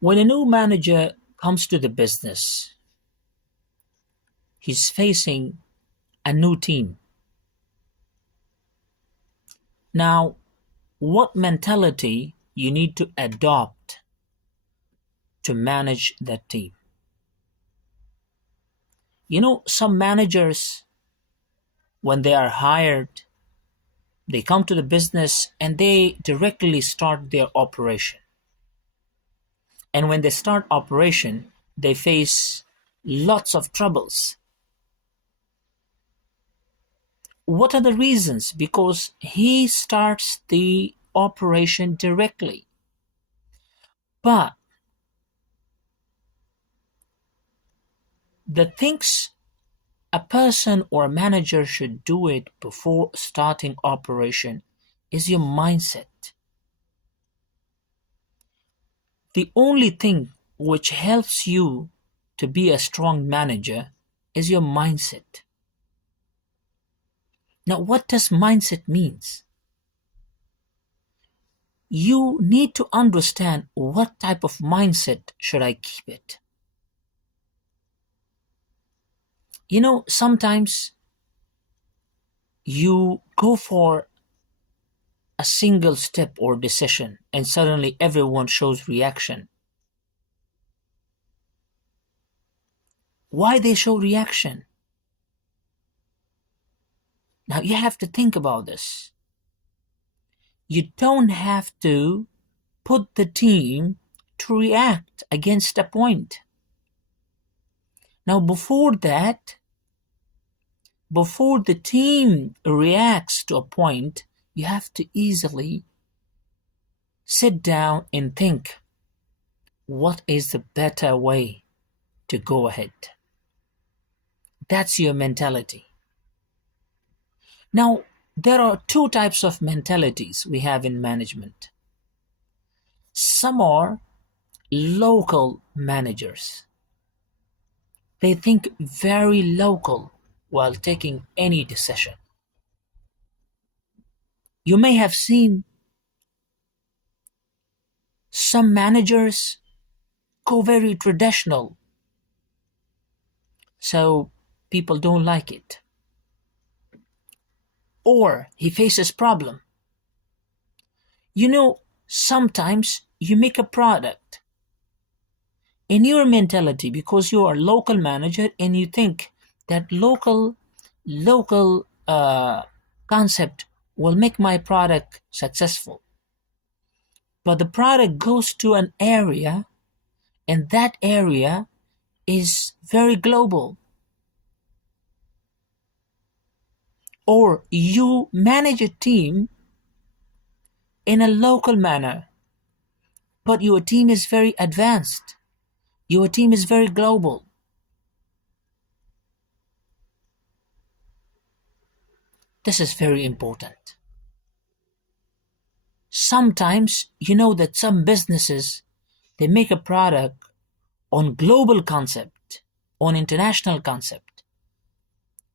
When a new manager comes to the business, he's facing a new team. Now, what mentality you need to adopt to manage that team? Some managers, when they are hired, they come to the business and they directly start their operation. And when they start operation, they face lots of troubles. What are the reasons? Because he starts the operation directly. But the things a person or a manager should do it before starting operation is your mindset. The only thing which helps you to be a strong manager is your mindset. Now, what does mindset means? You need to understand what type of mindset should I keep it. Sometimes you go for a single step or decision and suddenly everyone shows reaction. Why they show reaction? Now you have to think about this. You don't have to put the team to react against a point. Now before the team reacts to a point, you have to easily sit down and think, what is the better way to go ahead? That's your mentality. Now, there are two types of mentalities we have in management. Some are local managers. They think very local while taking any decision. You may have seen some managers go very traditional, so people don't like it. Or he faces problem. Sometimes you make a product in your mentality because you are a local manager and you think that local concept will make my product successful. But the product goes to an area and that area is very global. Or you manage a team in a local manner, but your team is very advanced. Your team is very global. This is very important. Sometimes you know that some businesses they make a product on global concept, on international concept.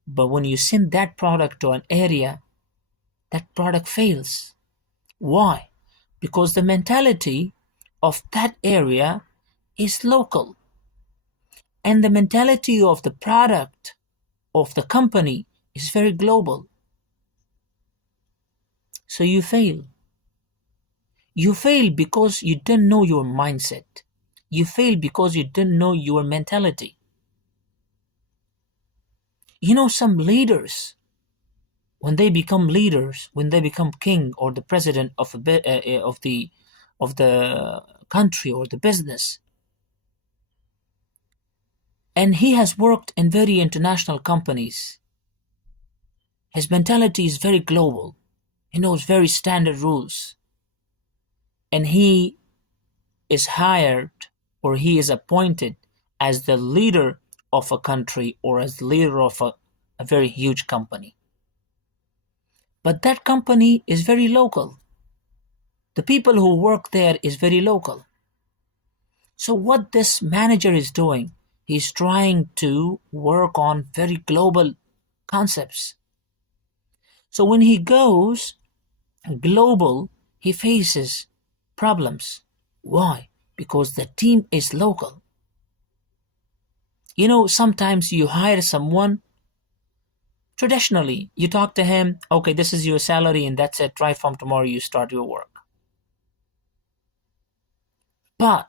But when you send that product to an area, that product fails. Why? Because the mentality of that area is local, and the mentality of the product of the company is very global. So you fail. You fail because you didn't know your mindset. You fail because you didn't know your mentality. Some leaders, when they become leaders, when they become king or the president of the country or the business, and he has worked in very international companies, his mentality is very global. He knows very standard rules, and he is hired or he is appointed as the leader of a country or as the leader of a very huge company. But that company is very local. The people who work there is very local. So what this manager is doing, he's trying to work on very global concepts. So when he goes global, he faces problems. Why? because the team is local. Sometimes you hire someone. Traditionally, you talk to him, okay, this is your salary and that's it. Right from tomorrow, you start your work. But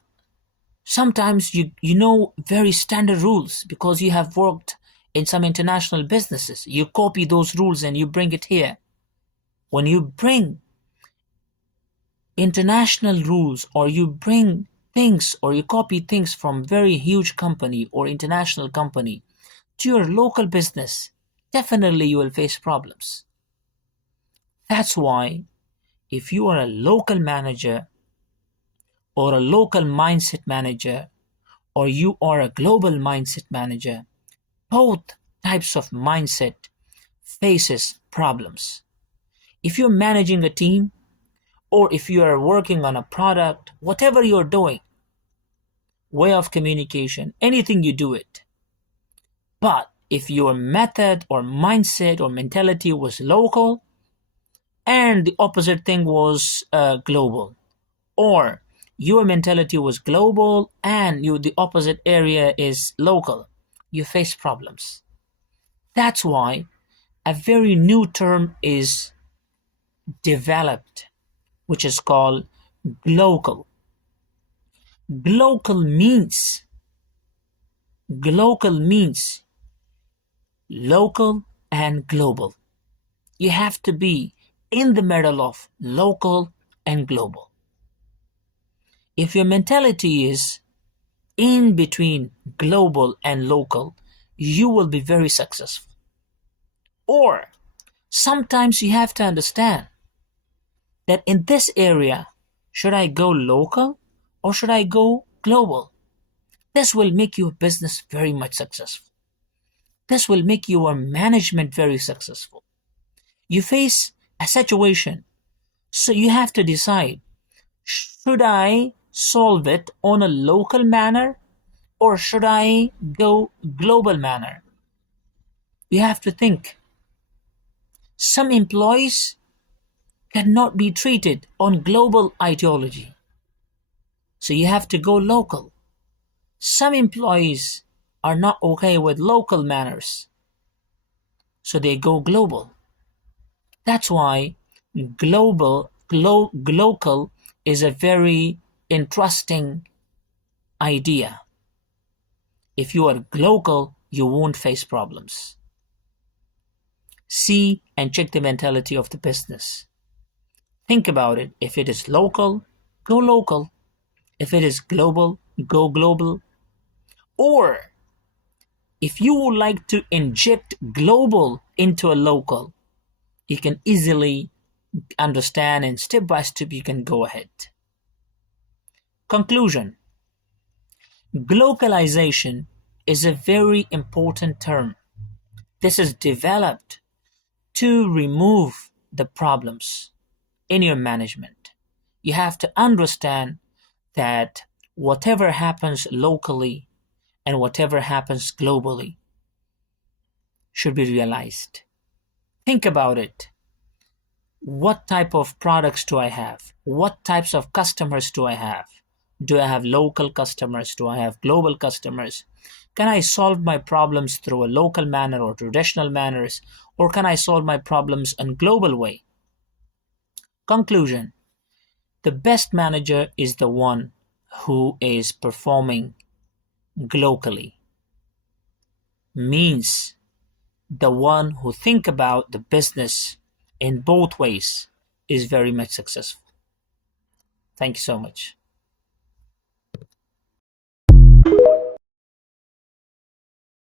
sometimes you know very standard rules because you have worked in some international businesses. You copy those rules and you bring it here. When you bring international rules, or you bring things, or you copy things from very huge company or international company to your local business, definitely you will face problems. That's why if you are a local manager or a local mindset manager, or you are a global mindset manager, both types of mindset faces problems. If you're managing a team, or if you are working on a product, whatever you're doing, way of communication, anything you do it. But if your method or mindset or mentality was local and the opposite thing was global, or your mentality was global and the opposite area is local, you face problems. That's why a very new term is developed, which is called glocal. Glocal means Glocal means local and global. You have to be in the middle of local and global. If your mentality is in between global and local, you will be very successful. Or sometimes you have to understand that in this area, should I go local or should I go global? This will make your business very much successful. This will make your management very successful. You face a situation, so you have to decide, should I solve it on a local manner or should I go global manner? You have to think. Some employees cannot be treated on global ideology, so you have to go local. Some employees are not okay with local manners, so they go global. That's why glocal is a very interesting idea. If you are global, you won't face problems. See and check the mentality of the business. Think about it. If it is local, go local. If it is global, go global. Or if you would like to inject global into a local, you can easily understand and step by step you can go ahead. Conclusion: glocalization is a very important term. This is developed to remove the problems in your management. You have to understand that whatever happens locally and whatever happens globally should be realized. Think about it. What type of products do I have? What types of customers do I have? Do I have local customers? Do I have global customers? Can I solve my problems through a local manner or traditional manners? Or can I solve my problems in a global way? Conclusion: the best manager is the one who is performing globally. Means the one who think about the business in both ways is very much successful. Thank you so much.